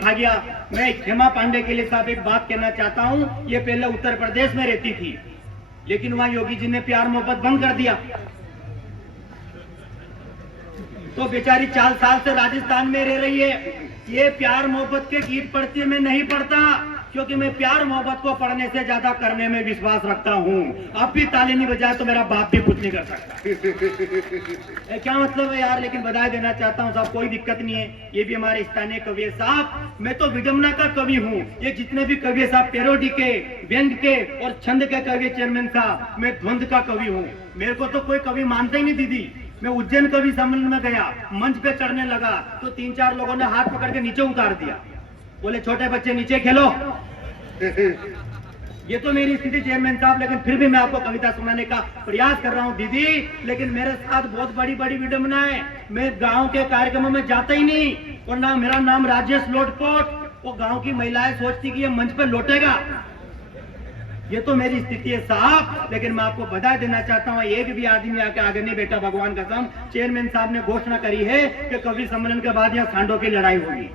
आ गया। मैं हेमा पांडे के लिए साहब एक बात कहना चाहता हूँ। ये पहले उत्तर प्रदेश में रहती थी, लेकिन वहां योगी जी ने प्यार मोहब्बत बंद कर दिया, तो बेचारी 4 साल से राजस्थान में रह रही है। ये प्यार मोहब्बत के गीत पढ़ती है, मैं नहीं पढ़ता, क्योंकि मैं प्यार मोहब्बत को पढ़ने से ज्यादा करने में विश्वास रखता हूँ। अब भी ताली नहीं बजाए तो मेरा बाप भी कुछ नहीं कर सकता। क्या मतलब है यार, लेकिन बधाई देना चाहता हूँ साहब, कोई दिक्कत नहीं है। ये भी हमारे स्थानीय कवि है साहब। मैं तो विडम्बना का कवि हूँ। ये जितने भी कवि साहब पैरोडी के, व्यंग के और छंद के कवि चेयरमैन साहब, मैं द्वंद का कवि हूँ। मेरे को तो कोई कवि मानता ही नहीं दीदी। मैं उज्जैन कवि सम्मेलन में गया, मंच पे चढ़ने लगा तो 3-4 लोगों ने हाथ पकड़ के नीचे उतार दिया, बोले छोटे बच्चे नीचे खेलो। ये तो मेरी स्थिति चेयरमैन साहब, लेकिन फिर भी मैं आपको कविता सुनाने का प्रयास कर रहा हूँ दीदी। लेकिन मेरे साथ बहुत बड़ी बड़ी विडम्बना है। मैं गांव के कार्यक्रमों में जाता ही नहीं, और ना मेरा नाम राजेश लोटपोट। वो गांव की महिलाएं सोचती कि ये मंच पे लौटेगा। ये तो मेरी स्थिति है साहब। लेकिन मैं आपको बधाई देना चाहता हूँ, एक भी आदमी आके आगे नहीं बैठा। भगवान कसम, चेयरमैन साहब ने घोषणा करी है कि कवि सम्मेलन के बाद यहाँ सांडों की लड़ाई होगी,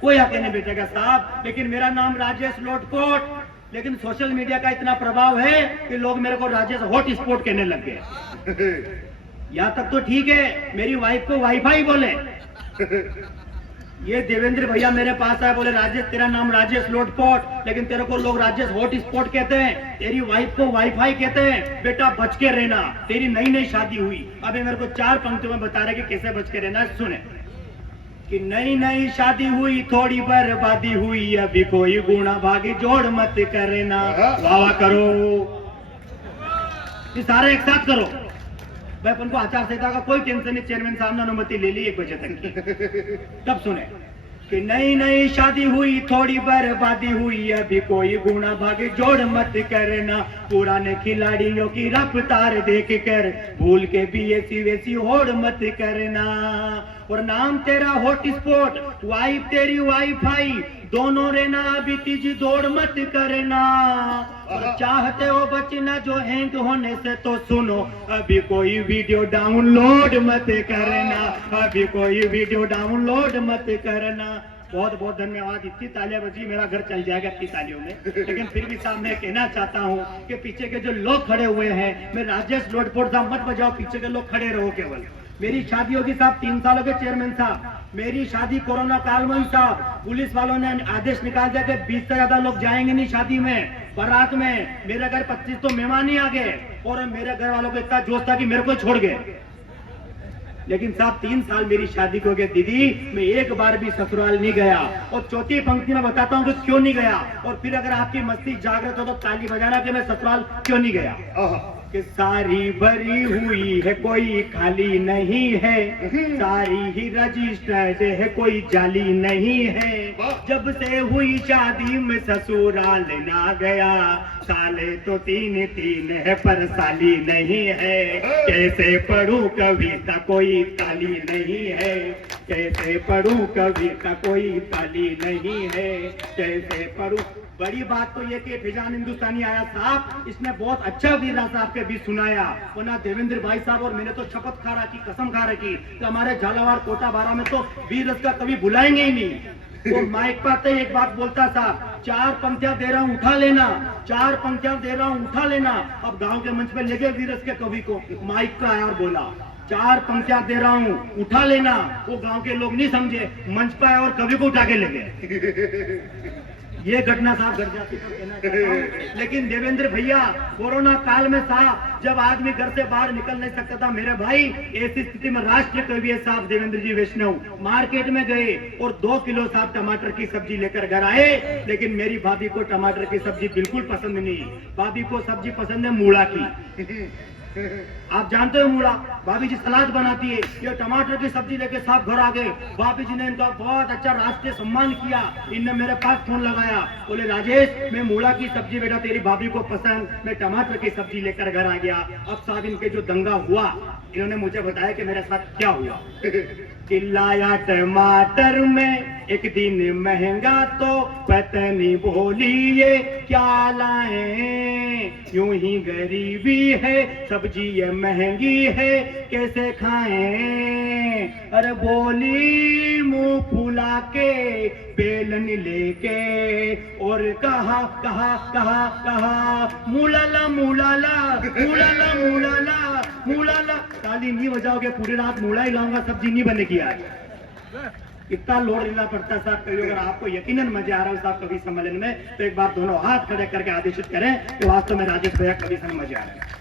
कोई आके नहीं बैठेगा साहब। लेकिन मेरा नाम राजेश लोटपोट। लेकिन सोशल मीडिया का इतना प्रभाव है कि लोग मेरे को राजेश हॉट स्पॉट कहने लग गए। यहाँ तक तो ठीक है, मेरी वाइफ को वाईफाई बोले। ये देवेंद्र भैया मेरे पास आए, बोले राजेश तेरा नाम राजेश लोटपोट, लेकिन तेरे को लोग राजेश हॉट स्पॉट कहते हैं। तेरी वाइफ को वाईफाई कहते हैं, बेटा बच के रहना, तेरी नई नई शादी हुई। अभी मेरे को 4 पंक्तियों में बता रहे कि कैसे बच के रहना। सुने कि नई नई शादी हुई, थोड़ी बर्बादी हुई, अभी कोई गुणा भागी जोड़ मत करना। वाह करो, ये सारे एक साथ करो भाई। अपन को आचार संहिता का कोई टेंशन नहीं, चेयरमैन साहब ने अनुमति ले ली 1 बजे तक की। तब सुने कि नई नई शादी हुई, थोड़ी बर्बादी हुई, अभी कोई गुणा भागी जोड़ मत करना। पुराने खिलाड़ियों की रफ्तार देख कर भूल के भी ऐसी वैसी होड़ मत करना। और नाम तेरा हॉट स्पॉट, वाइफ तेरी वाईफाई, दोनों रहना, अभी तीजी दौड़ मत करना। और चाहते हो बचना जो हैंग होने से तो सुनो, अभी कोई वीडियो डाउनलोड मत करना, अभी कोई वीडियो डाउनलोड मत करना। बहुत बहुत धन्यवाद। इतनी तालियां बजी, मेरा घर चल जाएगा इतनी तालियों में। लेकिन फिर भी साहब मैं कहना चाहता हूँ कि पीछे के जो लोग खड़े हुए हैं, मैं राजेश लोटपोट साहब मत बजाओ, पीछे के लोग खड़े रहो केवल। मेरी शादी होगी साहब 3 साल हो गए चेयरमैन साहब। मेरी शादी कोरोना काल में हुई साहब। पुलिस वालों ने आदेश निकाल दिया कि 20 से ज्यादा लोग जाएंगे नहीं शादी में, बारात में। मेरे घर 25 तो मेहमान ही आ गए, और मेरे घर वालों को इतना जोश था कि मेरे को छोड़ गए। लेकिन साहब 3 साल मेरी शादी को गए दीदी, मैं एक बार भी ससुराल नहीं गया। और चौथी पंक्ति में बताता हूँ कि क्यों नहीं गया। और फिर अगर आपकी मस्ती जागृत हो तो ताली बजाना कि मैं ससुराल क्यों नहीं गया। कि सारी भरी हुई है, कोई खाली नहीं है, सारी ही रजिस्टर्ड है, कोई जाली नहीं है। जब से हुई शादी में ससुराल ना गया, साले तो 3 है पर साली नहीं है। कैसे पढ़ूं कविता कोई ताली नहीं है, कैसे पढ़ूं कविता कोई ताली नहीं है, कैसे पढ़ूं। बड़ी बात तो ये कि फिजान हिंदुस्तानी आया साहब, इसने बहुत अच्छा वीरा साहब के बीच सुनाया। वरना देवेंद्र भाई साहब और मैंने तो शपथ खा रखी, कसम खा रखी कि हमारे झालावाड़ कोटा बारा में तो वीर रस का कभी बुलाएंगे ही नहीं। वो माइक पाते एक बात बोलता साहब, 4 पंक्तियां दे रहा हूँ उठा लेना, 4 पंक्तियां दे रहा हूँ उठा लेना। अब गांव के मंच पे ले गए वीर रस के कवि को, माइक पे आया और बोला 4 पंक्तियां दे रहा हूँ उठा लेना। वो गांव के लोग नहीं समझे, मंच पे आया और कवि को उठा के ले गए। ये घटना साहब घर जाती तो कहना चाहता हूं। लेकिन देवेंद्र भैया कोरोना काल में साहब जब आदमी घर से बाहर निकल नहीं सकता था, मेरे भाई ऐसी स्थिति में राष्ट्रीय कवि साहब देवेंद्र जी वैष्णव मार्केट में गए और 2 किलो साहब टमाटर की सब्जी लेकर घर आए। लेकिन मेरी भाभी को टमाटर की सब्जी बिल्कुल पसंद नहीं। भाभी को सब्जी पसंद है मूला की। आप जानते हो मूला, भाभी जी सलाद बनाती है। ये टमाटर की सब्जी लेके साहब घर आ गए। भाभी जी ने इनका बहुत अच्छा राष्ट्रीय सम्मान किया। इनने मेरे पास फोन लगाया, बोले राजेश मैं मूला की सब्जी बेटा तेरी भाभी को पसंद, मैं टमाटर की सब्जी लेकर घर आ गया। अब साहब इनके जो दंगा हुआ, इन्होंने मुझे बताया कि मेरे साथ क्या हुआ। चिल्लाया टमाटर में एक दिन महंगा तो पत्नी बोली ये क्या लाए, यूं ही गरीबी है सब्जी ये महंगी है कैसे खाएं। अरे बोली मुंह फुला के बेलन लेके और कहा कहा कहा कहा मुलाला मुलाला मुलाला मुलाला मुलाला। ताली नहीं बजाओगे पूरी रात मुला ही लाऊंगा, सब्जी नहीं बनेगी आज। इतना लोड लेना पड़ता है साहब। कभी अगर आपको यकीनन मजा आ रहा है साहब कवि सम्मेलन में तो एक बार दोनों हाथ खड़े करके आदेशित करें कि वास्तव में राजेश भैया कवि सम्मेलन मजा आ रहा है।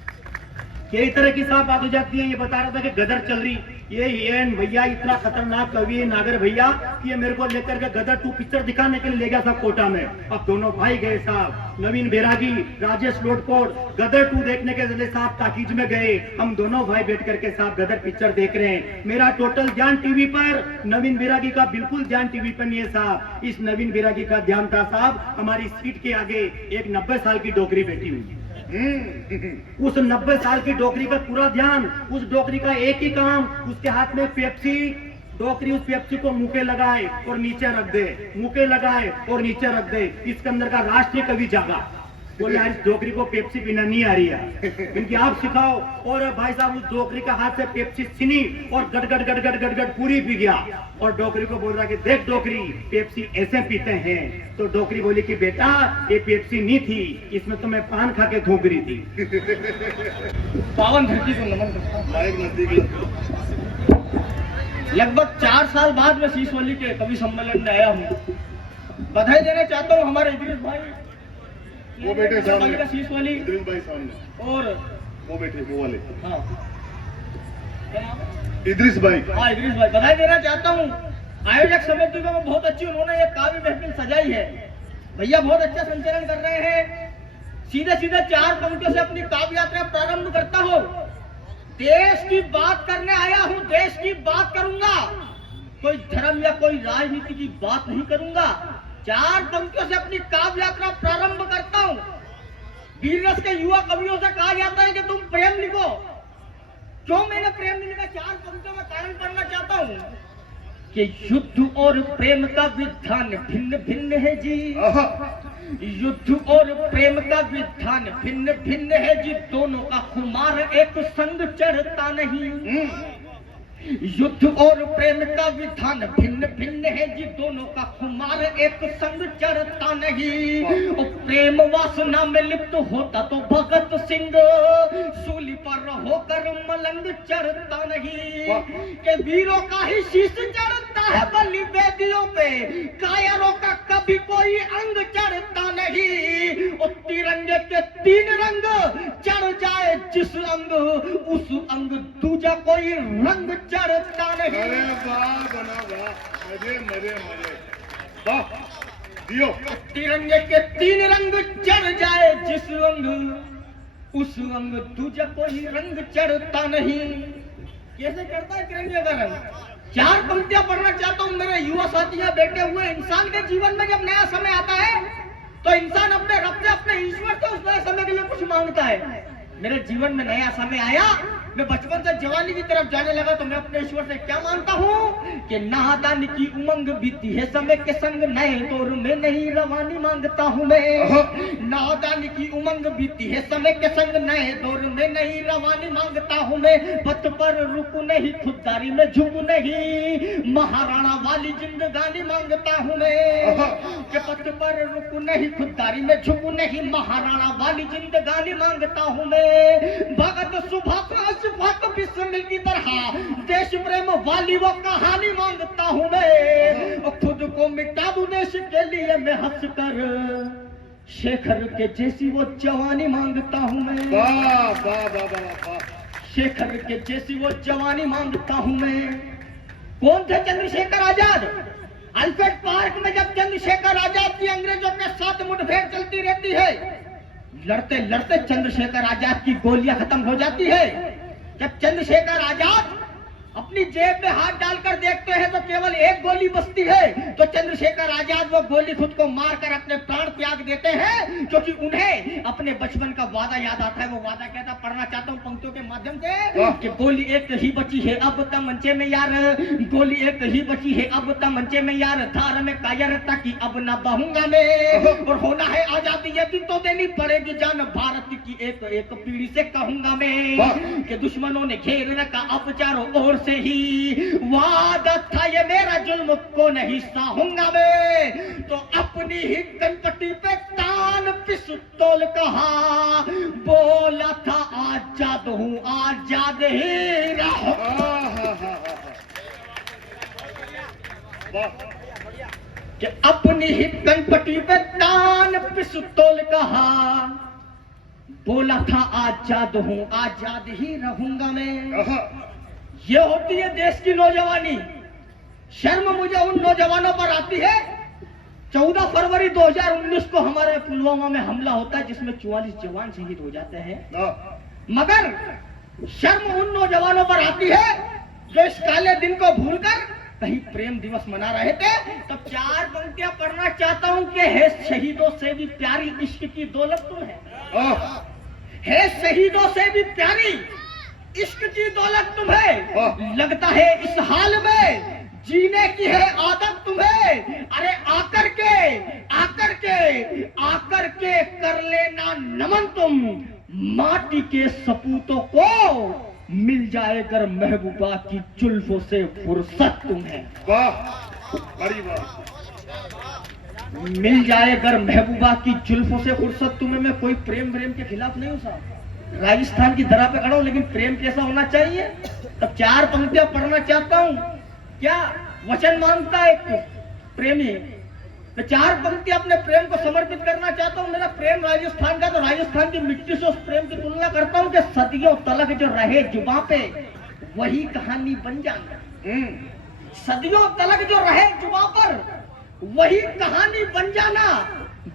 यही तरह की साहब बात हो जाती है। ये बता रहा था कि गदर चल रही, ये भैया इतना खतरनाक कवि है नागर भैया कि ये मेरे को लेकर के गदर 2 पिक्चर दिखाने के लिए ले गया साहब कोटा में। अब दोनों भाई गए साहब, नवीन बैरागी राजेश लोटकोट गदर 2 देखने के लिए साहब ताकीज में गए। हम दोनों भाई बैठ करके साहब गदर पिक्चर देख रहे हैं। मेरा टोटल ध्यान टीवी पर, नवीन बैरागी का बिल्कुल ध्यान टीवी पर नहीं है साहब। इस नवीन बैरागी का ध्यान था साहब हमारी सीट के आगे एक 90 साल की डोकरी बैठी हुई है। उस 90 साल की डोकरी का पूरा ध्यान, उस डोकरी का एक ही काम, उसके हाथ में पेप्सी, डोकरी उस पेप्सी को मुंह लगाए और नीचे रख दे, मुंह लगाए और नीचे रख दे। इसके अंदर का राष्ट्रीय कवि जागा, बोले यार इस डोकरी को पेप्सी पीना नहीं आ रही है, इनकी आप सिखाओ। और भाई साहब उस डोकरी का हाथ से पेप्सी छीनी और गड़गड़ गड़गड़ गड़गड़ पूरी पी गया। और डोकरी को बोल रहा कि देख डोकरी पेप्सी ऐसे पीते हैं। तो डोकरी बोली कि बेटा ये पेप्सी नहीं थी, इसमें तो मैं पान खा के थूक रही थी। पावन धरती को नमन करता हूं। लगभग 4 साल बाद मैं शीशवली के कवि सम्मेलन में आया हूँ। बधाई देना चाहता हूँ हमारे इद्रिस भाई, वो बैठे सामने, शीशवली इद्रिस भाई सामने, और वो बैठे वो वाले, हाँ क्या नाम है? इद्रिस भाई। हाँ इद्रिस भाई, बधाई देना चाहता हूँ। आयोजक समिति को बहुत अच्छी उन्होंने ये काव्य महफिल सजाई है। भैया बहुत अच्छा संचालन कर रहे हैं। सीधे सीधे 4 पंक्तियों से अपनी काव्य यात्रा प्रारंभ करता हूँ। देश की बात करने आया हूँ, देश की बात करूंगा, कोई धर्म या कोई राजनीति की बात नहीं करूंगा। 4 पंक्तियों से अपनी काव्य यात्रा प्रारंभ करता हूँ। वीररस के युवा कवियों से कहा जाता है कि तुम प्रेम लिखो। क्यों मैंने प्रेम नहीं लिखा? 4 पंक्तियों में कारण पढ़ना चाहता हूँ कि युद्ध और प्रेम का विधान भिन्न भिन्न है जी। युद्ध और प्रेम का विधान भिन्न भिन्न है जी, दोनों का खुमार एक संग चढ़ता नहीं। युद्ध और प्रेम का विधान भिन्न भिन्न है जी, दोनों का खुमार एक संग चढ़ता नहीं। और प्रेम वासना में लिप्त होता तो भगत सिंह सूली पर होकर मलंग चढ़ता नहीं। के वीरों का ही शीश चढ़ता है बलि वेदियों पे, कायरों का कभी कोई अंग चढ़ता नहीं। और तिरंगे के 3 रंग चढ़ जाए जिस अंग, उस अंग दूजा कोई रंग चढ़ता नहीं। अरे वाह बना वाह, मजे मजे मजे, वाह दियो। तिरंगे के 3 रंग चढ़ जाए जिस अंग, उस अंग दूजा कोई रंग चढ़ता नहीं। कैसे चढ़ता है तिरंगे का रंग? 4 पंक्तियां पढ़ना चाहता हूँ मेरे युवा साथियां बैठे हुए। इंसान के जीवन में जब नया समय आता है तो इंसान अपने रब से, अपने ईश्वर से उस नए समय के लिए कुछ मांगता है। मेरे जीवन में नया समय आया, मैं बचपन से जवानी की तरफ जाने लगा तो मैं अपने ईश्वर से क्या मांगता हूँ कि नादानी की उमंग बीती है समय के संग, नए दौर में नहीं रवानी मांगता हूँ मैं। नादानी की उमंग बीती है समय के संग, नए दौर में नहीं रवानी मांगता हूँ मैं। पथ पर रुकू नहीं, खुददारी में झुकू नहीं, महाराणा वाली जिंदगानी मांगता हूँ मैं। कि पथ पर रुकू नहीं, खुददारी में झुकू नहीं, महाराणा वाली जिंदगानी मांगता हूँ मैं। भगत सुभाष भक्त बिस्मिल की तरह देश प्रेम वाली वो कहानी मांगता हूँ मैं। और खुद को मिटा दूं देश के लिए मैं हंस कर, शेखर के जैसी वो जवानी मांगता हूँ मैं। वाह वाह वाह वाह, शेखर के जैसी वो जवानी मांगता हूँ मैं। कौन थे चंद्रशेखर आजाद? अल्फ्रेड पार्क में जब चंद्रशेखर आजाद की अंग्रेजों के साथ मुठभेड़ चलती रहती है, लड़ते लड़ते चंद्रशेखर आजाद की गोलियां खत्म हो जाती है। जब चंद्रशेखर आजाद अपनी जेब में हाथ डालकर देखते हैं तो केवल एक गोली बचती है, तो चंद्रशेखर आजाद वो गोली खुद को मारकर अपने प्राण त्याग देते हैं, क्योंकि उन्हें अपने बचपन का वादा याद आता है। वो वादा कहता, पढ़ना चाहता हूँ पंक्तियों के माध्यम से कि गोली एक ही बची है अब तमंचे में यार, गोली एक ही बची है अब तमंचे में यार, धार में कायरता की अब ना बहूंगा मैं, और होना है आजादी ये दिन तो देनी पड़ेगी जान, भारत की एक एक पीढ़ी से कहूंगा मैं कि दुश्मनों ने घेर रखा अब चारों ओर से ही, वादा था ये मेरा जुल्म को नहीं सहूंगा मैं, तो अपनी ही कनपट्टी पे तान पिस्तौल कहा, बोला था आजाद हूँ आजाद ही रहूं, कि अपनी ही कनपट्टी पे तान पिस्तौल कहा, बोला था आजाद हूँ आजाद ही रहूंगा मैं। ये होती है देश की नौजवानी। शर्म मुझे उन नौजवानों पर आती है, 14 फरवरी 2019 को हमारे पुलवामा में हमला होता है जिसमें 44 जवान शहीद हो जाते हैं, मगर शर्म उन नौजवानों पर आती है जो इस काले दिन को भूलकर कहीं प्रेम दिवस मना रहे थे। तो 4 पंक्तियां पढ़ना चाहता हूं कि है शहीदों से भी प्यारी इश्क की दौलत तुम है शहीदों से भी प्यारी इश्क की दौलत तुम्हें, लगता है इस हाल में जीने की है आदत तुम्हें, अरे आकर के कर लेना नमन तुम, माटी के सपूतों को मिल जाए अगर महबूबा की जुल्फों से फुर्सत तुम्हें, बड़ी बात, मिल जाए अगर महबूबा की जुल्फों से फुर्सत तुम्हें। मैं कोई प्रेम के खिलाफ नहीं हूं साहब, राजस्थान की धरा पे खड़ा हूं, लेकिन प्रेम कैसा होना चाहिए। तब 4 पंक्तियां पढ़ना चाहता हूं, क्या वचन मांगता है प्रेमी, तो 4 पंक्तियां अपने प्रेम को समर्पित करना चाहता हूं। मेरा प्रेम राजस्थान का, तो राजस्थान की मिट्टी से उस प्रेम की तुलना करता हूं कि सदियों तलक जो रहे जुबां पे वही कहानी बन जाना, सदियों तलक जो रहे जुबां पर वही कहानी बन जाना,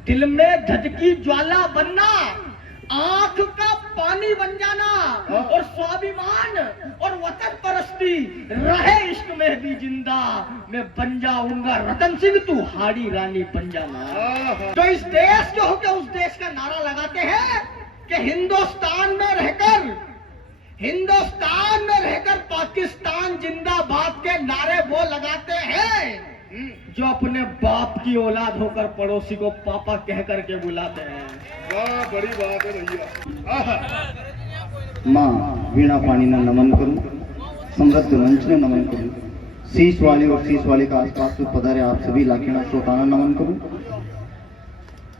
दिल में धधकी ज्वाला बनना, आंख का पानी बन जाना, और स्वाभिमान और वतन परस्ती रहे इश्क में भी जिंदा, मैं बन जाऊंगा रतन सिंह तू हाड़ी रानी बन जाना। तो इस देश के होकर उस देश का नारा लगाते हैं कि हिंदुस्तान में रहकर पाकिस्तान जिंदाबाद के नारे वो लगाते हैं जो अपने बाप की औलाद होकर पड़ोसी को पापा कह करके बुलाते हैं। वाह, बड़ी बात है भैया। माँ वीणा पानी न नमन करूं, समृद्ध मंच ने नमन करूं, शीश वाली और शीश वाली का आसपास तो पधारे आप सभी लाखिणा श्रोताना नमन करूं।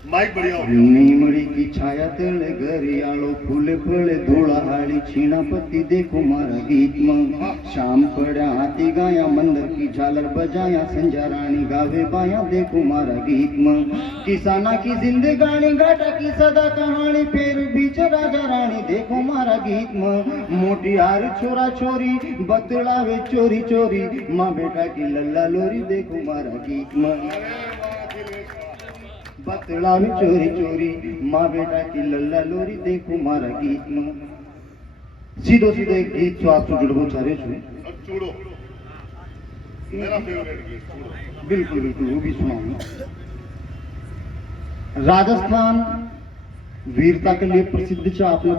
माइक बढ़िया हो नीमड़ी की छाया तल गरियालो फूल फल धोला हाड़ी छीना पत्ती देखो मारा गीत में, शाम पड़ा हाथी गाया मंदिर की झालर बजाया, संजा रानी गावे पाया देखो मारा गीत में, किसाना की जिंदगानी घाटा की सदा कहानी, फिर बीच राजा रानी देखो मारा गीत में, मोटी हार छोरा छोरी बतलावे चोरी चोरी, माँ बेटा की लल्ला लोरी देखो मारा गीत में, बतलावे चोरी चोरी, माँ बेटा की लल्ला लोरी देखो मारा गीत में। सीधो एक गीत जो आपसे जुड़बो चाहे चूड़ो, मेरा फेवरेट गीत चूड़ो। बिल्कुल वो भी सुनाऊंगा। राजस्थान वीरता के लिए प्रसिद्ध है। आपने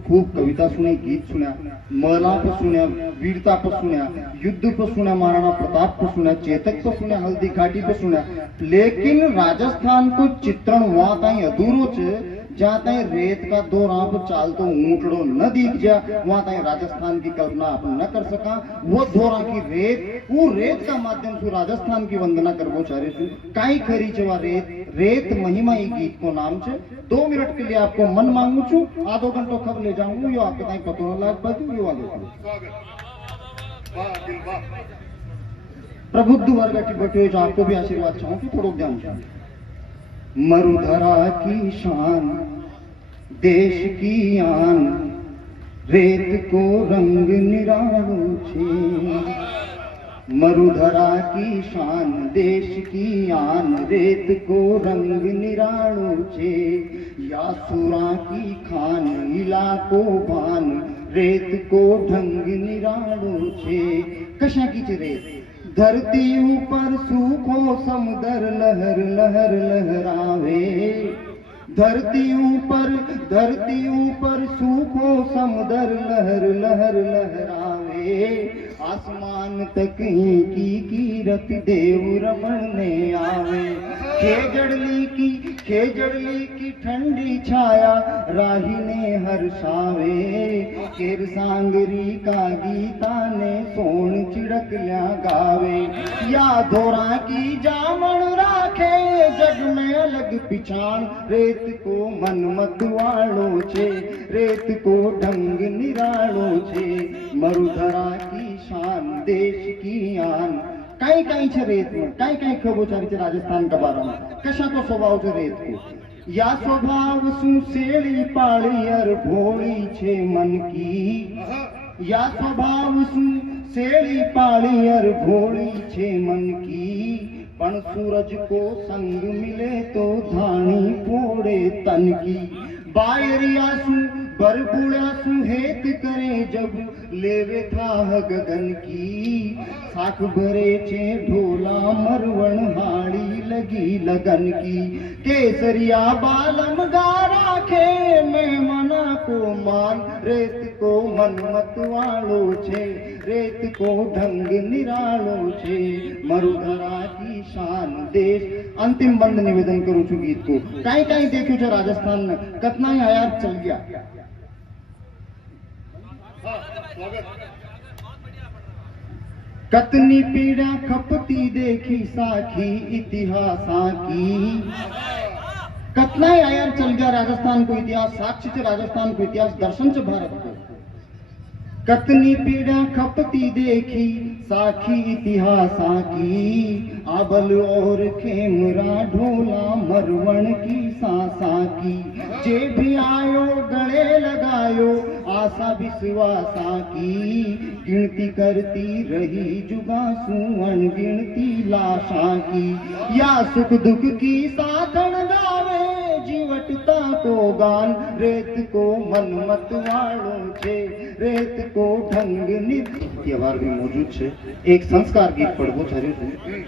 खूब कविता सुनी, गीत सुना, महिला पर सुना, वीरता पर सुना, युद्ध पर सुना, महाराणा प्रताप पर सुना, चेतक पर सुना, हल्दी घाटी पर सुना, लेकिन राजस्थान को चित्रण वहां ताई अधूरो छे जहाँ ताई रेत का दौरा पर चालतो ऊंटड़ो न दिख जा, वहां ताई राजस्थान की कल्पना आप न कर सका। वो दौरा की रेत, वो रेत का माध्यम से राजस्थान की वंदना करबो चाहे छु। काई खरी छे वा रेत महिमा ई गीत को नाम छे। 2 मिनट के लिए आपको मन मांगू छु, आधो घंटो खब ले जाऊंगा, यो आपके ताई पतो न लाग पाती यो वाले प्रबुद्ध वर्ग की बटो जो आपको भी आशीर्वाद चाहूं कि थोड़ो ध्यान चाहूं। मरुधरा की शान देश की आन, रेत को रंग निरालो छे, मरुधरा की शान देश की आन, रेत को रंग निरालो छे, या सुरा की खान इलाको भान, रेत को ढंग निराळो छे कशा कीच रेत धरती ऊपर सूखो समुदर लहर लहर लहरावे धरती ऊपर सूखो समुदर लहर लहर लहरावे आसमान तक ही की कीरत देव रमण ने आवे खेजड़ली की ठंडी छाया राही ने हर्षावे केर सांगरी का गीता ने सोन चिड़कल्या गावे या धोरा की जामण राखे जग में अलग पिछाण रेत को मन मत वाळो छे रेत को ढंग निराळो छे मरुधरा की शान देश की आन काई काई छे रेत में काई खबोचारी छे राजस्थान का बारे में कशा को स्वभाव छे रेत को या स्वभाव सु सेली पाड़ी अर भोली छे मन की या स्वभाव सु सेली पाड़ी अर भोली छे मन की पण सूरज को संग मिले तो धानी फोड़े तन की बायरिया सु बरबुड़ा सु हेत करे जब लेवे था गगन की साख भरे छे ढोला मरवण हाड़ी लगी लगन की केसरिया बालम गा राखे मेमना को मान रेत को मन मत वाळो छे रेत को ढंग निराळो छे मरुधरा की शान देश अंतिम बंद निवेदन करूं छू गीत को काई देख्યું છે राजस्थान में कतना आयात चल गया कतनी पीड़ा खपती देखी साखी इतिहासा की कतना आयात चल गया राजस्थान को इतिहास साक्ष्य से राजस्थान को इतिहास दर्शन से भारत को कतनी पीड़ा खपती देखी साखी इतिहासा की आबल और खेमरा ढोला मरवण की सासा की जे भी आयो गले लगायो आशा विश्वासा की गिनती करती रही जुगासू अनगिनती लाशा की या सुख दुख की साधन गावे जीवटता को गान रेत को मन मत वाळो छे रेत को ढंग त्यौहार भी मौजूद है एक संस्कार गीत पढ़बो छार्यो छे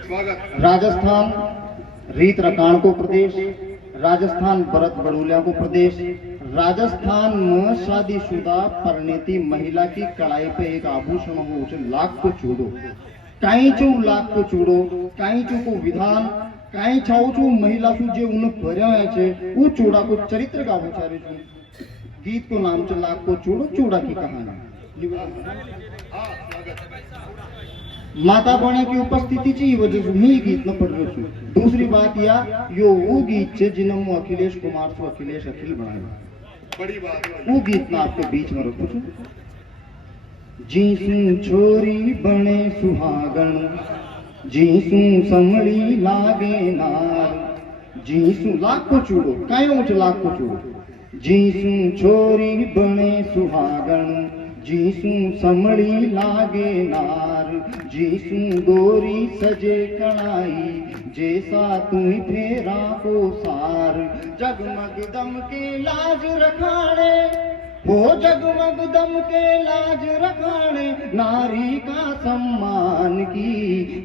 राजस्थान रीत रकाण को प्रदेश राजस्थान भरत बड़ूलिया को प्रदेश राजस्थान में शादीशुदा परिणीति महिला की कड़ाई पे एक आभूषण हो लाख को चूड़ो काई चो लाख को चूड़ो काई चो को विधान काई छाओ चो महिला सु जे उन भर्या छे वो चूड़ा को चरित्र गावो छार्यो छे गीत को नाम छे लाख को चूड़ो चूड़ा की कहानी माता बने की उपस्थिति ची वजह से ही गीत न पढ़ रही हूँ दूसरी बात या यो वो गीत छे जिन्हें मु अखिलेश कुमार सु अखिलेश अखिल बनाया बड़ी बात वो गीत ना आपके बीच में रखू छू जीसू छोरी बने सुहागण जीसू समड़ी लागे नार जीसू लाख को चूड़ो कायो मुझे लाख को चूड़ो जीसू छोरी बने सुहागण जीसू समड़ी लागे नार जीसू गोरी सजे कणाई जैसा तुई फेरा को सार जगमग दम के लाज रखाणे वो जगमग दम के लाज रखाणे नारी का सम्मान की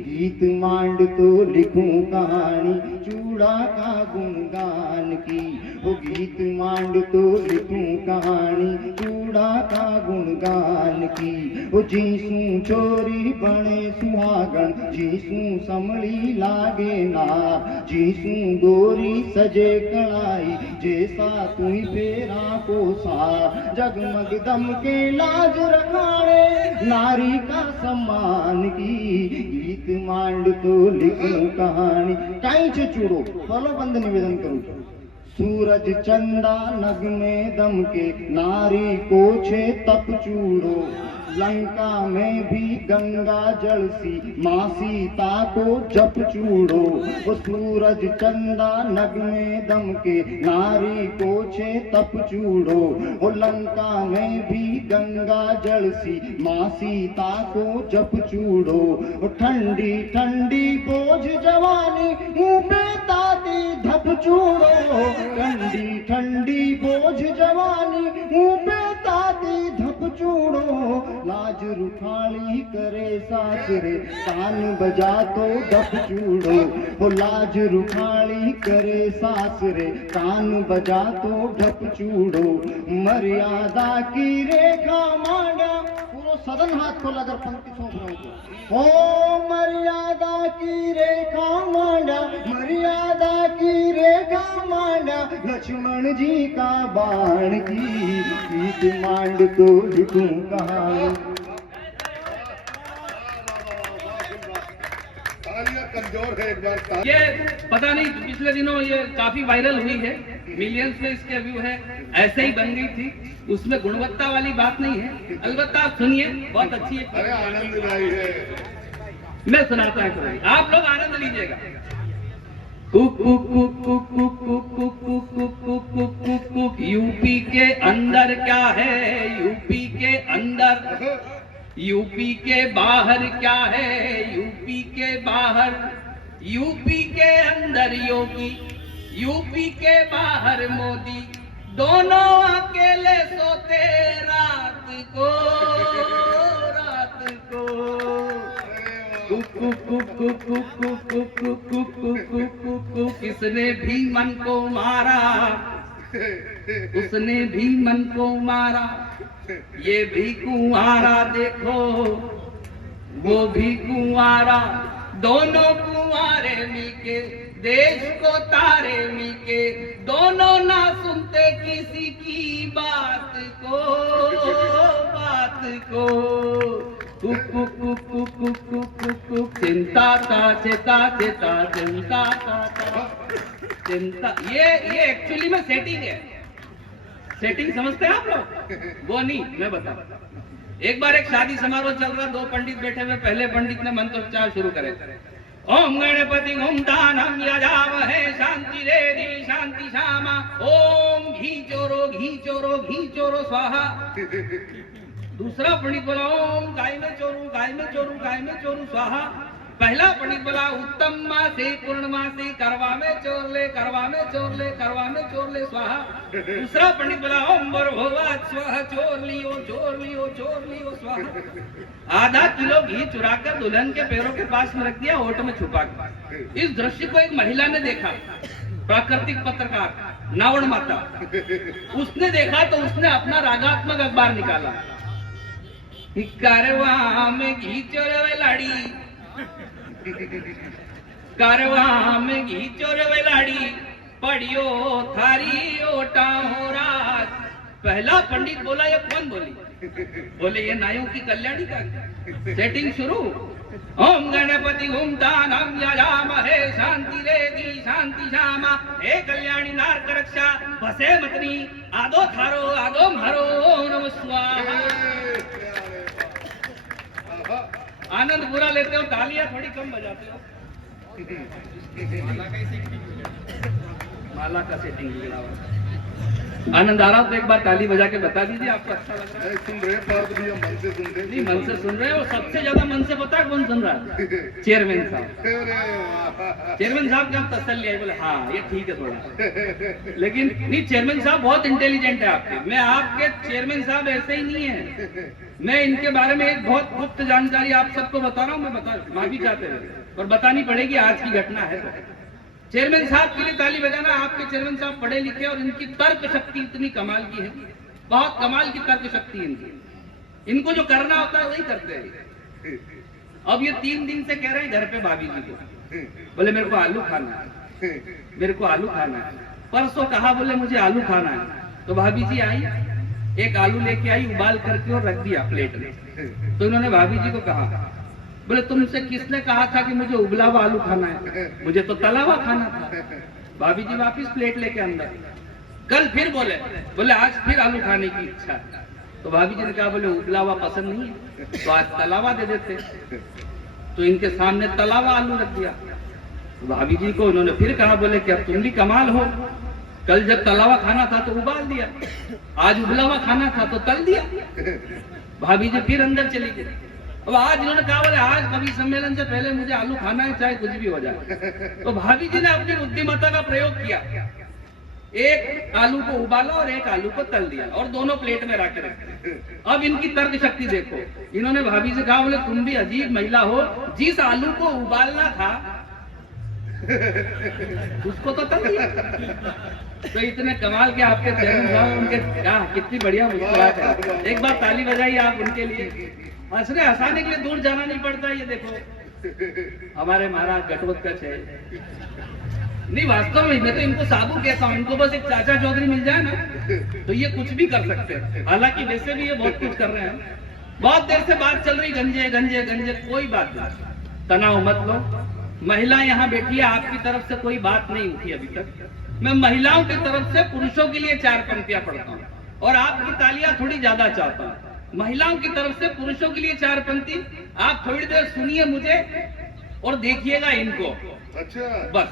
गीत मांड तो लिखूं कहानी चूड़ा का गुणगान की वो गीत मांड तो लिखूं कहानी चूड़ा का गुणगान की वो जीसू चोरी बने सुहागण जीसू समड़ी लागे नार जीसू गोरी सजे कड़ाई जैसा तुई फेरा को सार जगमग दम के लाज रखाणे नारी का सम्मान की गीत मांड तो लिखूं कहानी काई छे चूड़ो फलो बंद निवेदन करूं सूरज चंदा नग में दम के नारी को छे तप चूड़ो लंका में भी गंगा जल सी माँ सीता को जप चूड़ो वो सूरज चंदा नग में दम के नारी को छे तप चूड़ो वो लंका में भी गंगा जल सी माँ सीता को जप चूड़ो वो ठंडी ठंडी बोझ जवानी मुँह पे ताती धप चूड़ो ठंडी ठंडी बोझ जवानी मुँह पे ताती धप चूड़ो रुखाली करे सास रे, कान बजा तो डफ चूड़ो। हो लाज रुखाली करे सास रे, कान बजा तो डफ चूड़ो। मर्यादा की रेखा मांडा, पूरा सदन हाथ खोला अगर पंक्ति सौंप रहा हूं तो। हो मर्यादा की रेखा मांडा, मर्यादा की रेखा मांडा, लक्ष्मण जी का बाण की गीत मांड तो लिखूं कहानी। तालियां कमजोर है, एक बार ताली। ये पता नहीं पिछले दिनों ये काफी वायरल हुई है, मिलियंस में इसके व्यू है, ऐसे ही बन गई थी, उसमें गुणवत्ता वाली बात नहीं है। अलबत्ता आप सुनिए, बहुत अच्छी है। अरे आनंद लाई है। मैं सुनाता है कभी, आप लोग आनंद लीजिएगा। Cook cook cook cook cook cook cook cook cook cook cook cook cook. UP के अंदर क्या है, यूपी के अंदर, यूपी के बाहर क्या है, यूपी के बाहर। यूपी के अंदर योगी, यूपी के बाहर मोदी, दोनों अकेले सोते रात को, रात को। Cook cook cook cook cook cook cook cook cook cook cook cook cook. किसने भी मन को मारा, उसने भी मन को मारा, ये भी कुंवारा देखो, वो भी कुंवारा, दोनों कुंवारे मिलके देश को तारे मिलके, दोनों ना सुनते किसी की बात को, बात को। Cook cook cook cook cook cook cook cook. चिंता ता चेता चेता, चिंता ता चिंता। ये एक्चुअली में सेटिंग है, सेटिंग समझते हैं आप लोग? वो नहीं, मैं बता। एक बार एक शादी समारोह चल रहा, दो पंडित बैठे हुए, पहले पंडित ने मंत्रोच्चार शुरू करे। ओम गणपति ओम दानम यजामहे शांति रेधि शांति श्यामा, ओम घी चोरो घी चोरो घी चोरो स्वाहा। दूसरा पंडित बोला ओम गाय में चोरू गाय में चोरू गाय में चोरू स्वाहा। पहला पंडित बोला उत्तम मासे पूर्णमासी, करवा में चोर ले करवा में चोर ले करवा में चोर ले स्वाहा। दूसरा पंडित बोला ओम बरभोवा स्वाहा, चोर लियो चोर लियो चोर लियो स्वाहा। आधा किलो घी चुराकर दुल्हन के पैरों के पास में रख दिया, ओट में छुपा कर। इस दृश्य को एक महिला ने देखा, प्राकृतिक पत्रकार नावण माता, उसने देखा तो उसने अपना रागात्मक अखबार निकाला। कारवा में घी चोरवे लाड़ी, कारवा में घी चोरवे लाड़ी, पड़ियो थारी ओटा हो रात। पहला पंडित बोला ये कौन बोली? बोले ये नायों की कल्याणी का। सेटिंग शुरू। ओम गणपति ओम दानम यजामहे शांति रेधि शांति श्यामा, हे कल्याणी नारक रक्षा, बसे मतनी आदो थारो आदो मारो नमः स्वाहा। आनंद पूरा लेते हो, तालियां थोड़ी कम बजाते हो। माला का सेटिंग बिगड़ा हुआ। आनंद आ रहा हो तो एक बार ताली बजा के बता दीजिए, आपको अच्छा लग रहा है? सुन रहे पार्थ भैया, मन से सुन रहे। नहीं, मन से सुन रहे हो। सबसे ज्यादा मन से पता है कौन सुन रहा है? चेयरमैन साहब। चेयरमैन साहब जब तसल्ली आई, बोले हाँ ये ठीक है थोड़ा। लेकिन नहीं, चेयरमैन साहब बहुत इंटेलिजेंट है आपके। मैं आपके चेयरमैन साहब ऐसे ही नहीं है। मैं इनके बारे में एक बहुत गुप्त जानकारी आप सबको बता रहा हूँ। मैं बता माफी चाहते हुए, और बतानी पड़ेगी, आज की घटना है तो। चेयरमैन साहब के लिए ताली बजाना। आपके चेयरमैन साहब पढ़े लिखे और इनकी तर्क शक्ति इतनी कमाल की है, बहुत कमाल की तर्क शक्ति है इनकी। इनको जो करना होता है वही करते हैं। अब ये 3 दिन से कह रहे हैं घर पे भाभी जी को, बोले मेरे को आलू खाना है, मेरे को आलू खाना है। परसों कहा बोले मुझे आलू खाना है, तो भाभी जी आई, एक आलू लेके आई, उबाल करके और रख दिया प्लेट में। तो इन्होंने भाभी जी को कहा, बोले तुमसे किसने कहा था कि मुझे उबला हुआ आलू खाना है? मुझे तो तला हुआ खाना था। भाभी जी वापिस प्लेट लेके अंदर। कल फिर बोले आज फिर आलू खाने की इच्छा। तो भाभी जी ने कहा बोले उबला हुआ पसंद नहीं है, तो आज तला हुआ दे देते। तो इनके सामने तला हुआ आलू रख दिया। तो भाभी जी को उन्होंने फिर कहा, बोले कि अब तुम भी कमाल हो, कल जब तला हुआ खाना था तो उबाल दिया, आज उबला हुआ खाना था तो तल दिया। भाभी जी फिर अंदर चली गई। अब आज इन्होंने कहा बोले आज कवि सम्मेलन से पहले मुझे आलू खाना है, चाहे कुछ भी हो जाए। तो भाभी जी ने अपनी बुद्धिमत्ता का प्रयोग किया। एक आलू को उबाला और एक आलू को तल दिया और दोनों प्लेट में रख रखे। अब इनकी तर्क शक्ति देखो, इन्होंने भाभी से कहा बोले तुम भी अजीब महिला हो, जिस आलू को उबालना था उसको तो तल दिया। तो इतने कमाल के आपके चेयरमैन साहब, उनके क्या कितनी बढ़िया मुस्कुराहट है। एक बार ताली बजाइए आप उनके लिए। हंसने हंसाने के लिए दूर जाना नहीं पड़ता। ये देखो हमारे महाराज घटवत का है। नहीं वास्तव में मैं तो इनको साधु कहता हूँ, इनको बस एक चाचा चौधरी मिल जाए ना तो ये कुछ भी कर सकते हैं। हालांकि वैसे भी ये बहुत कुछ कर रहे हैं। बहुत देर से बात चल रही गंजे गंजे गंजे, कोई बात नहीं, तनाव मत लो। महिला यहाँ बैठी है, आपकी तरफ से कोई बात नहीं उठी अभी तक। मैं महिलाओं की तरफ से पुरुषों के लिए 4 पंक्तियां पढ़ता हूँ और आपकी तालियां थोड़ी ज्यादा चाहता हूँ। महिलाओं की तरफ से पुरुषों के लिए 4 पंक्ति आप थोड़ी देर सुनिए मुझे और देखिएगा इनको। अच्छा, बस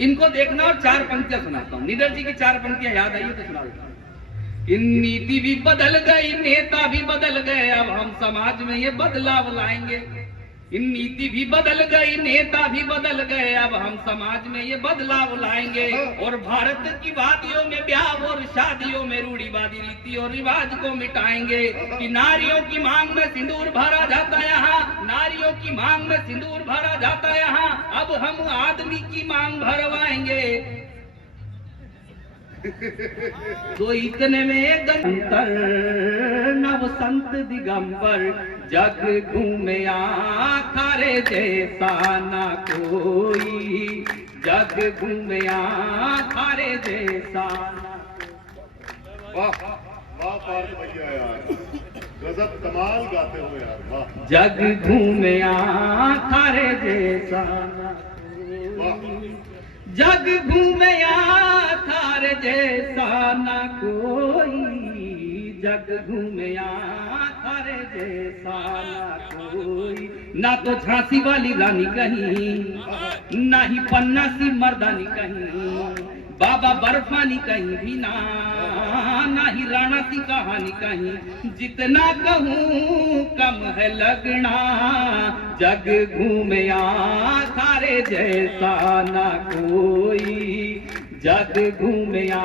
इनको देखना और 4 पंक्तियां सुनाता हूँ। नीरज जी की 4 पंक्तियां याद आई तो सुना देता हूँ। इन नीति भी बदल गई, नेता भी बदल गए, अब हम समाज में ये बदलाव लाएंगे। इन नीति भी बदल गई, नेता भी बदल गए, अब हम समाज में ये बदलाव लाएंगे। और भारत की वादियों में ब्याह और शादियों में रूढ़िवादी रीति और रिवाज को मिटाएंगे। कि नारियों की मांग में सिंदूर भरा जाता यहाँ, नारियों की मांग में सिंदूर भरा जाता यहाँ, अब हम आदमी की मांग भरवाएंगे। तो इतने में गंतर नव संत दिगंबर, जग घूमया थारे जैसा ना कोई, जग घूमया थारे जैसा। वाह वाह पार्थ भैया यार, गजब कमाल गाते हो यार, वाह। जग घूमया थारे जैसा ना कोई, जग घूमया थारे जैसा ना कोई, जग घूमया थारे जैसा ना कोई। ना तो झांसी वाली रानी कहीं, ना ही पन्ना सी मर्दानी कहीं, बाबा बर्फानी कहीं भी ना, ना ही राणा सी कहानी कहीं। जितना कहूँ कम है लगना, जग घूमया थारे जैसा ना कोई, जग घूमया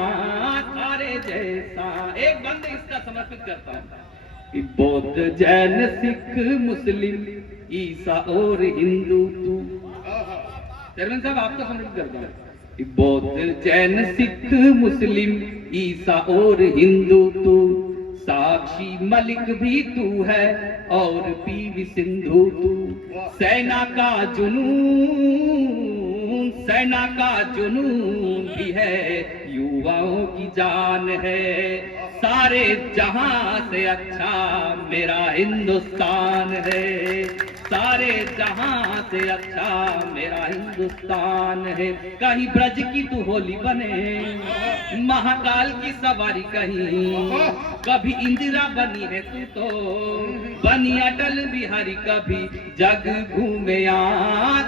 थारे जैसा। एक बंद इसका समर्पित करता हूँ कि बौद्ध जैन सिख मुस्लिम ईसा और हिंदू तू। चेयरमैन साहब आपको समर्पित करता हूँ। बौद्ध जैन सिख मुस्लिम ईसा और हिंदू तू, साक्षी मलिक भी तू है और पीवी सिंधु तू। सेना का जुनून, सेना का जुनून भी है, युवाओं की जान है। सारे जहां से अच्छा मेरा हिंदुस्तान है, सारे जहां से अच्छा मेरा हिंदुस्तान है। कहीं ब्रज की तू होली बने, महाकाल की सवारी कहीं, कभी इंदिरा बनी है तू तो बनी अटल बिहारी, कभी जग घूमया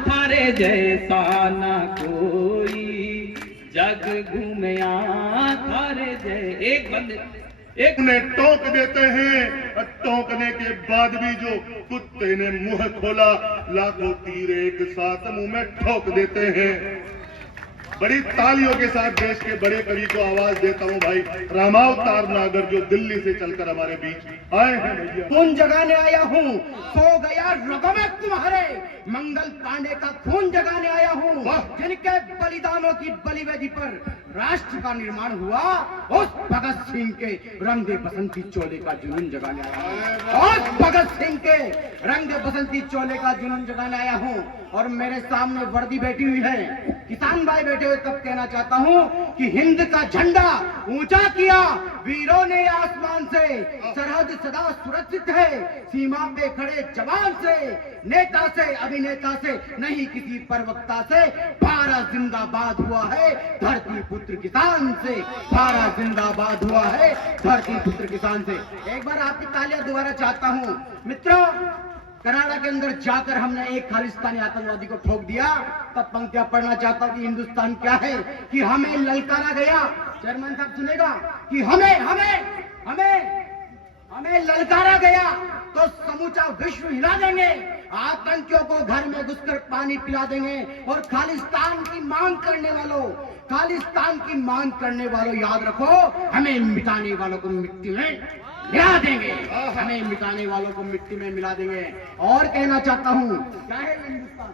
थारे जैसा ना कोई, जग घूमया थारे जय। एक बंदे एक ने टोक देते हैं, और टोकने के बाद भी जो कुत्ते ने मुंह खोला, लाखों तीर एक साथ मुंह में ठोक देते हैं। बड़ी तालियों के साथ देश के बड़े कवि को आवाज देता हूँ भाई रामावतार नागर, जो दिल्ली से चलकर हमारे बीच आए हैं। भैया खून जगाने आया हूँ, सो गया रगों में तुम्हारे, मंगल पांडे का खून जगाने आया हूँ, जिनके बलिदानों की बलिवेदी पर राष्ट्र का निर्माण हुआ, उस भगत सिंह के रंगे बसंती चोले का जुनून जगाने आया हूँ, उस भगत सिंह के रंगे बसंती चोले का जुनून जगाने आया हूँ। और मेरे सामने वर्दी बैठी हुई है, किसान भाई बैठे हुए, तब कहना चाहता हूँ कि हिंद का झंडा ऊंचा किया वीरों ने आसमान से, सरहद सदा सुरक्षित है सीमा पे खड़े जवान से, नेता से अभिनेता से नहीं किसी प्रवक्ता से, भारत जिंदाबाद हुआ है धरती पुत्र किसान से, भारत जिंदाबाद हुआ है धरती पुत्र किसान से। एक बार आपकी तालियां दोबारा चाहता हूँ। मित्रों, कनाडा के अंदर जाकर हमने एक खालिस्तानी आतंकवादी को ठोक दिया, तब पंक्तियां पढ़ना चाहता हूं कि हिंदुस्तान क्या है, कि हमें ललकारा गया। चेयरमैन साहब सुनेगा कि हमें हमें हमें हमें ललकारा गया तो समूचा विश्व हिला देंगे। आतंकियों को घर में घुसकर पानी पिला देंगे और खालिस्तान की मांग करने वालों याद रखो, हमें मिटाने वालों को मिट्टी में मिला देंगे। और कहना चाहता हूँ, क्या है हिंदुस्तान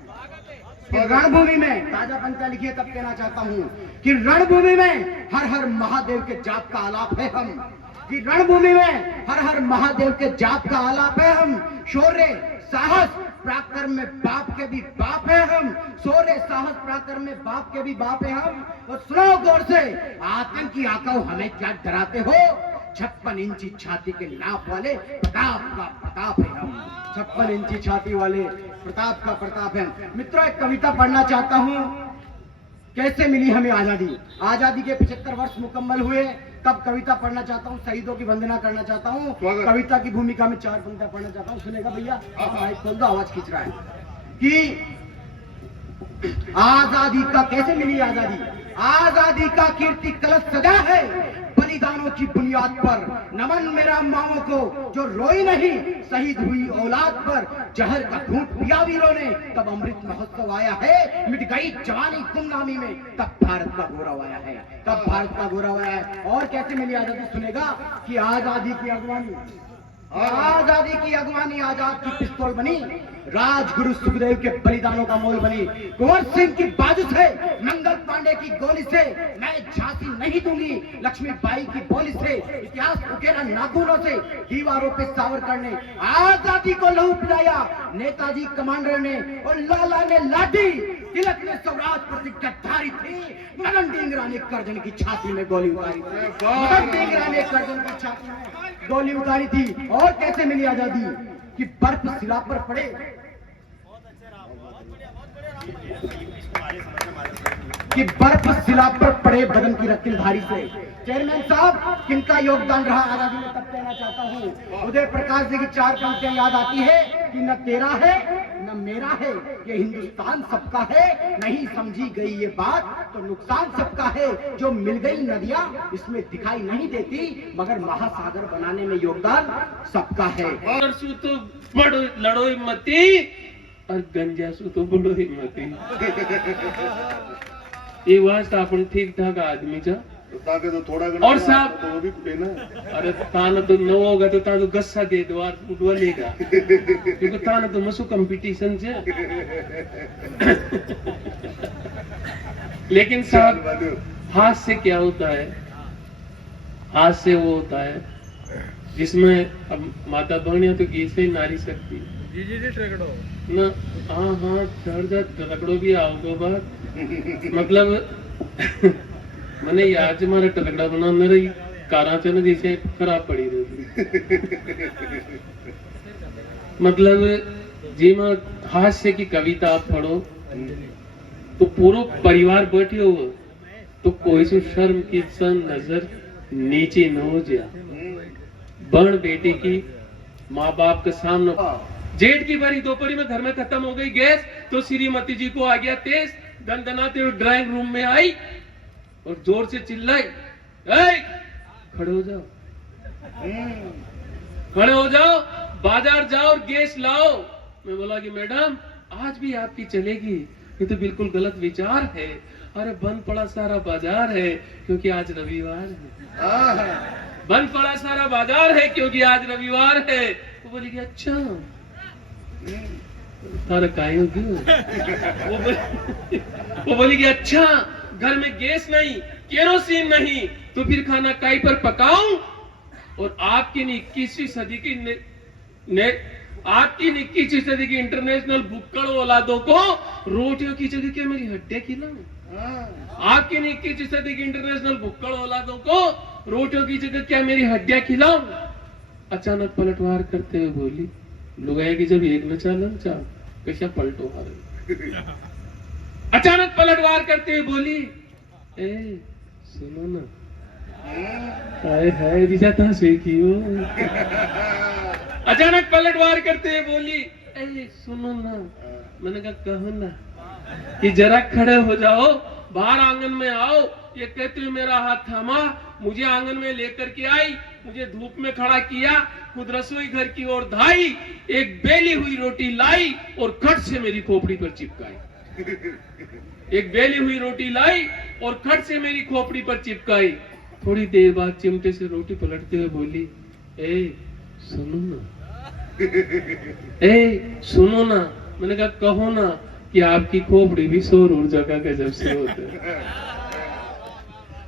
कि रणभूमि में ताजा पंचा लिखिए, तब कहना चाहता हूँ कि रणभूमि में हर हर महादेव के जाप का आलाप है हम, कि रणभूमि में हर हर महादेव के जाप का आलाप है हम। शौर्य साहस पराक्रम में बाप के भी बाप है हम, शौर्य साहस पराक्रम में बाप के भी बाप है हम। और सुनो गौर से, आतंकी आकाओ हमें क्या डराते हो, 56 इंची छाती के नाप वाले प्रताप का प्रताप है हम, 56 इंची छाती वाले प्रताप का प्रताप है। मित्रों, एक कविता पढ़ना चाहता हूँ, कैसे मिली हमें आजादी। आजादी के 75 वर्ष मुकम्मल हुए, तब कविता पढ़ना चाहता हूँ, शहीदों की वंदना करना चाहता हूँ। कविता की भूमिका में 4 पंक्तियां पढ़ना चाहता हूँ, सुनेगा भैया? माइक खोल दो, आवाज खींच रहा है। कि आजादी का कैसे मिली आजादी, आजादी का कीर्ति कलश सजा है बलिदानों की बुनियाद पर। नमन मेरा माओ को जो रोई नहीं, शहीद हुई औलाद पर जहर का घूंट पिया वीरों ने, तब अमृत महोत्सव आया है। मिट गई जवानी गुमनामी में, तब भारत का गौरव आया है, तब भारत का गौरव आया है। और कैसे मिली आजादी, सुनेगा? कि आजादी की अगवानी आजाद की पिस्तौल बनी, राजगुरु सुखदेव के बलिदानों का मोल बनी। कुंवर सिंह की बाजू से, मंगल पांडे की गोली से मैं झांसी नहीं दूंगी, लक्ष्मीबाई की बोली से इतिहास उकेरा नाखूनों से, दीवारों पे सावरकर ने आजादी को लहू पिलाया, नेताजी कमांडर ने और लाला ने लाठी, तिलक ने स्वराज प्रतिज्ञा धारी थी, मदन ढींगरा ने करजन की छाती में गोली उतारी थी, गोली उतारी थी। और कैसे मिली आजादी, कि बर्फ शिला पर पड़े, बदन की रत्तिल धारी से। चेयरमैन साहब, किनका योगदान रहा आजादी में, तब कहना चाहता हूँ। उदय प्रकाश जी की 4 पंक्तियां याद आती है कि न तेरा है न मेरा है, ये हिंदुस्तान सबका है, नहीं समझी गई ये बात तो नुकसान सबका है। जो मिल गई नदियां इसमें दिखाई नहीं देती, मगर महासागर बनाने में योगदान सबका है। और सु तो बड़ो लड़ो मती और गंजा सु तो बड़ो मती। ये वास्ता अपन ठीक ठाक आदमी जा ताकि तो थोड़ा और साहब तो वो भी पेना। अरे ताना तो न होगा तो ताना तो गस्सा दे दो और उठवा लेगा, क्योंकि ताना तो मसू कंपटीशन से। लेकिन साहब, हाथ से क्या होता है, हाथ से वो होता है जिसमें अब माता बहनिया तो गीत से नारी शक्ति ना। हाँ चढ़ जा टकड़ो भी आओगे बात, मतलब मैंने याद मारा टकड़ा बना मेरी कारा च जैसे खराब पड़ी रही, मतलब जी मैं हास्य की कविता आप पढ़ो तो पूरा परिवार बैठे हो तो कोई से शर्म की सन नजर नीचे न हो जाए। बहन बेटी की माँ बाप के सामने, जेठ की बारी दोपहरी में घर में खत्म हो गई गैस, तो श्रीमती जी को आ गया तेज, दनदनाते हुए ड्राइंग रूम में आई और जोर से चिल्लाई, खड़े हो जाओ, खड़े हो जाओ, बाजार जाओ और गैस लाओ। मैं बोला कि मैडम आज भी आपकी चलेगी, ये तो बिल्कुल गलत विचार है। अरे बंद पड़ा सारा बाजार है क्योंकि आज रविवार है, बंद पड़ा सारा बाजार है क्योंकि आज रविवार है। वो बोली कि अच्छा तारा काय हो गया। वो बोली कि अच्छा घर में गैस नहीं, केरोसिन नहीं, तो फिर खाना काई पर पकाऊं। और आपकी 21वीं सदी की आपकी 21वीं सदी की इंटरनेशनल भुक्कड़ औलादों को रोटियों की जगह क्या मेरी हड्डियां खिलाऊं। आपकी 21वीं सदी की इंटरनेशनल भुक्कड़ औलादों को रोटियों की जगह क्या मेरी हड्डियां खिलाऊं। अचानक पलटवार करते हुए बोली, लुगाया की जब एक न चालन चा कैसा पलटो हारे। अचानक पलटवार करते हुए बोली, ए सुनो ना, हाय रिजा था सेकियो। अचानक पलटवार करते हुए बोली, ए सुनो ना। मैंने कहो ना कि जरा खड़े हो जाओ, बाहर आंगन में आओ। ये कहते हुए मेरा हाथ थामा मुझे आंगन में लेकर के आई, मुझे धूप में खड़ा किया, खुद रसोई घर की ओर धाई, एक बेली हुई रोटी लाई और खट से मेरी खोपड़ी पर चिपकाई। एक बेली हुई रोटी लाई और खट से मेरी खोपड़ी पर चिपकाई। थोड़ी देर बाद चिमटे से रोटी पलटते हुए बोली, ए सुनो ना, ए सुनो ना। मैंने कहा कहो ना कि आपकी खोपड़ी भी सौर ऊर्जा का गजब स्रोत है।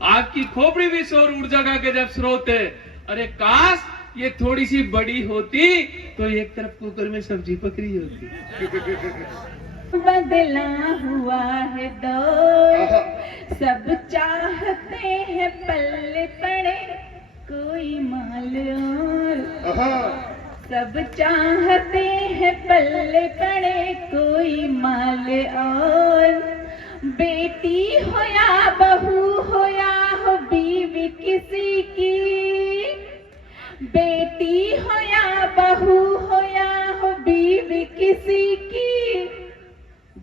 आपकी खोपड़ी भी सौर ऊर्जा का गजब स्रोत है। अरे काश ये थोड़ी सी बड़ी होती तो एक तरफ कुकर में सब्जी पक रही होती। बदला हुआ है दौर, सब चाहते हैं पल्ले पड़े कोई माल और, सब चाहते हैं पल्ले पड़े कोई माल और। बेटी हो या बहू हो या हो बीवी किसी की, बेटी हो या बहू हो या हो बीवी किसी की,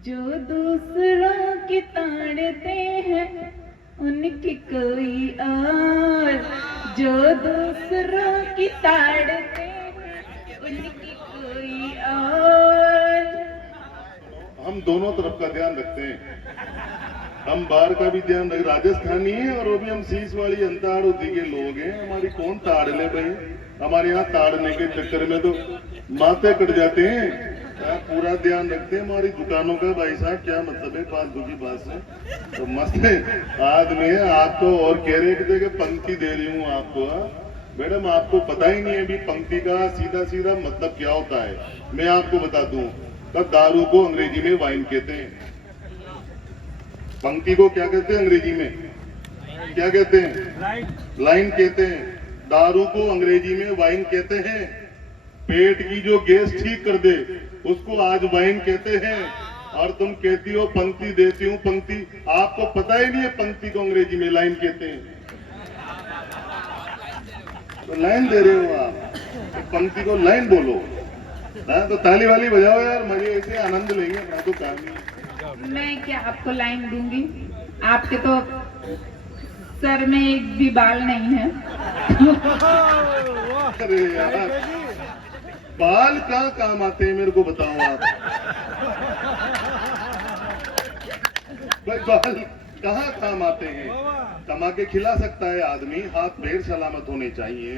जो दूसरों की ताड़ते हैं उनकी कोई और, जो दूसरों की ताड़ते हैं उनकी कोई और। हम दोनों तरफ का ध्यान रखते हैं। हम बाहर का भी ध्यान रख, राजस्थानी है और वो भी हम सीस वाली अंताड़ होती के लोग हैं। हमारी कौन ताड़ ले भाई, हमारे यहाँ ताड़ने के चक्कर में तो माथे कट जाते हैं। पूरा ध्यान रखते हैं हमारी दुकानों का। भाई साहब क्या मतलब है फालतू की बात से, तो मस्त आदमी है आप तो। और कह रहे थे कि पंक्ति दे रही हूँ आपको। मैडम आपको पता ही नहीं है अभी पंक्ति का सीधा सीधा मतलब क्या होता है। मैं आपको बता दूं, तब दारू को अंग्रेजी में वाइन कहते हैं। पंक्ति को क्या कहते हैं अंग्रेजी में, क्या कहते हैं? लाइन कहते हैं। दारू को अंग्रेजी में वाइन कहते हैं। पेट की जो गैस ठीक कर दे उसको आज वाइन कहते हैं। और तुम कहती हो पंक्ति देती हूँ पंक्ति, आपको पता ही नहीं है पंक्ति को अंग्रेजी में लाइन कहते हैं। तो लाइन दे रहे हो आप, तो पंक्ति को लाइन बोलो। तो ताली वाली बजाओ यार, मजे ऐसे आनंद लेंगे। मैं तो काम नहीं, मैं क्या आपको लाइन दूंगी, आपके तो सर में एक भी बाल नहीं है। अरे यार बाल कहाँ काम आते हैं मेरे को बताओ आप। भाई बाल कहाँ काम आते हैं? कमा के खिला सकता है आदमी, हाथ पैर सलामत होने चाहिए।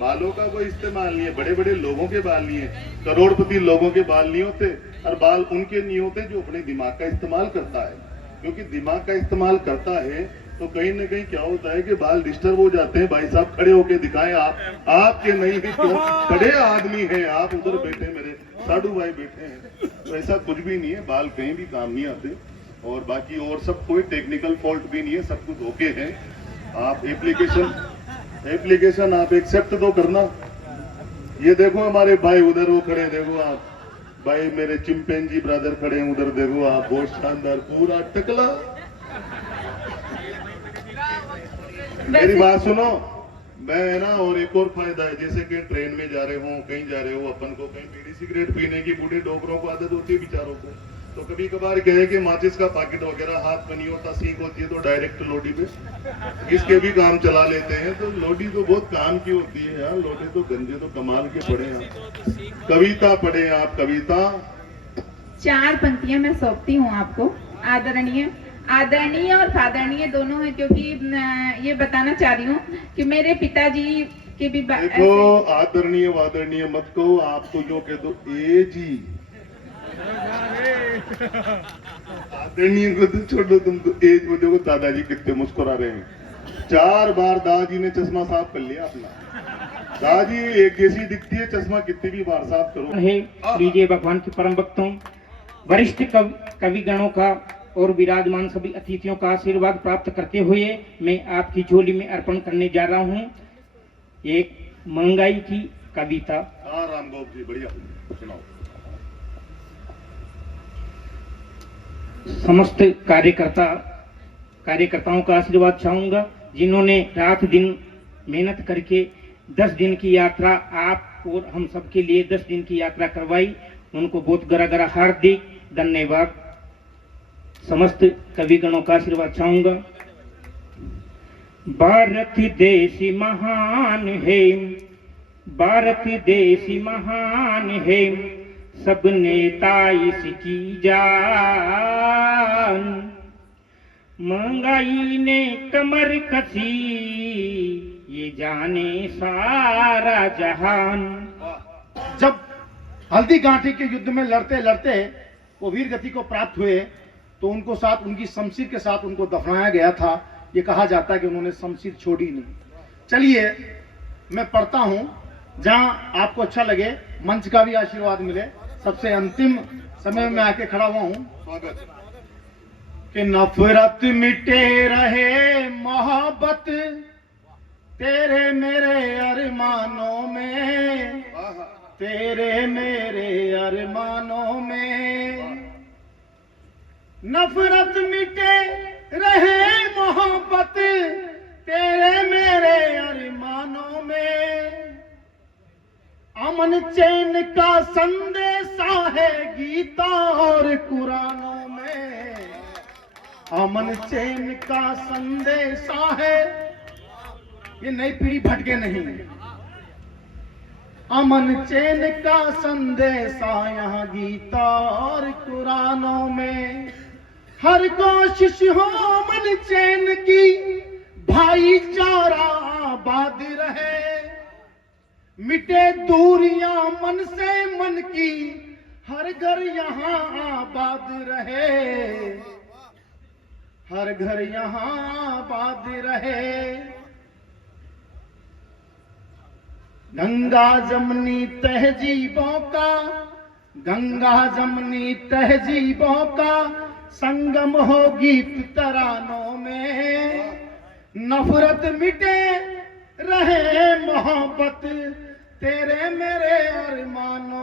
बालों का कोई इस्तेमाल नहीं है। बड़े बड़े लोगों के बाल नहीं है, करोड़पति लोगों के बाल नहीं होते। और बाल उनके नहीं होते जो अपने दिमाग का इस्तेमाल करता है। क्योंकि दिमाग का इस्तेमाल करता है तो कहीं ना कहीं क्या होता है कि बाल डिस्टर्ब हो जाते हैं। भाई साहब खड़े होके दिखाएं आप, आपके नहीं भी क्यों खड़े आदमी हैं आप, उधर बैठे मेरे साधु भाई बैठे हैं। तो ऐसा कुछ भी नहीं है, बाल कहीं भी काम नहीं आते। और बाकी और सब कोई टेक्निकल फॉल्ट भी नहीं है, सब कुछ ओके है। आप एप्लीकेशन आप एक्सेप्ट तो करना। ये देखो हमारे भाई उधर वो खड़े, देखो आप भाई मेरे चिंपैंजी ब्रदर खड़े हैं उधर, देखो आप बहुत शानदार पूरा टकला। मेरी बात सुनो, मैं ना और एक और फायदा है, जैसे कि ट्रेन में जा रहे हो कहीं जा रहे हो, अपन को कहीं बीड़ी सिगरेट पीने की बूढ़े डोकरों को आदत होती है बेचारों को। तो कभी कभार क्या है कि माचिस का पैकेट वगैरह हाथ में नहीं होता, सीख होती है तो डायरेक्ट लोडी पे इसके भी काम चला लेते हैं। तो लोडी तो बहुत काम की होती है यार, लोडी तो गंजे तो कमाल के पढ़े आप। कविता पढ़े आप, कविता 4 पंक्तियां मैं सौंपती हूँ आपको। आदरणीय और फादरणीय दोनों है, क्योंकि ये बताना चाह रही हूँ कि मेरे पिताजी के भी देखो आदरणीय वादरणीय मत कहो, आप तो यूं कह दो ए जी। आदरणीय को तो छोड़ो, तुम तो एज में देखो दादाजी कितने मुस्कुरा रहे हैं। 4 बार दादाजी ने चश्मा साफ कर लिया अपना। दादाजी एक जैसी दिखती है, चश्मा कितनी भी बार साफ करो। लीजिए भगवान के परम भक्तों, वरिष्ठ कवि गणों का और विराजमान सभी अतिथियों का आशीर्वाद प्राप्त करते हुए मैं आपकी झोली में अर्पण करने जा रहा हूँ एक महंगाई की कविता। हाँ रामगोप जी बढ़िया, सुनाओ। समस्त कार्यकर्ताओं का आशीर्वाद चाहूंगा, जिन्होंने रात दिन मेहनत करके 10 दिन की यात्रा आप और हम सब के लिए 10 दिन की यात्रा करवाई। उनको बहुत गरा हार्दिक धन्यवाद। समस्त कविगणों का आशीर्वाद चाहूंगा। भारत देश महान है, भारत देश महान है, सब नेता इसकी जान। महंगाई ने कमर कसी, ये जाने सारा जहान। जब हल्दी घाटी के युद्ध में लड़ते लड़ते वो वीर गति को प्राप्त हुए तो उनको साथ उनकी शमशीर के साथ उनको दफनाया गया था। ये कहा जाता है कि उन्होंने शमशीर छोड़ी नहीं। चलिए मैं पढ़ता हूं जहां आपको अच्छा लगे, मंच का भी आशीर्वाद मिले। सबसे अंतिम समय में आके खड़ा हुआ हूं। स्वागत। कि नफरत मिटे रहे मोहब्बत तेरे मेरे अरमानों में, तेरे मेरे अरमानों में। नफरत मिटे रहे मोहब्बत तेरे मेरे अरमानों में। अमन चैन का संदेशा है गीता और कुरानों में। अमन चैन का संदेशा है, ये नई पीढ़ी भटके नहीं। अमन चैन का संदेशा यहाँ गीता और कुरानों में। हर कोशिश हो अमन चैन की, भाईचारा आबाद रहे। मिटे दूरियां मन से मन की, हर घर यहाँ आबाद रहे। हर घर यहाँ आबाद रहे। गंगा जमनी तहजीबों का, गंगा जमनी तहजीबों का संगम हो गीत तरानों में। नफरत मिटे रहे मोहब्बत तेरे मेरे अरमानों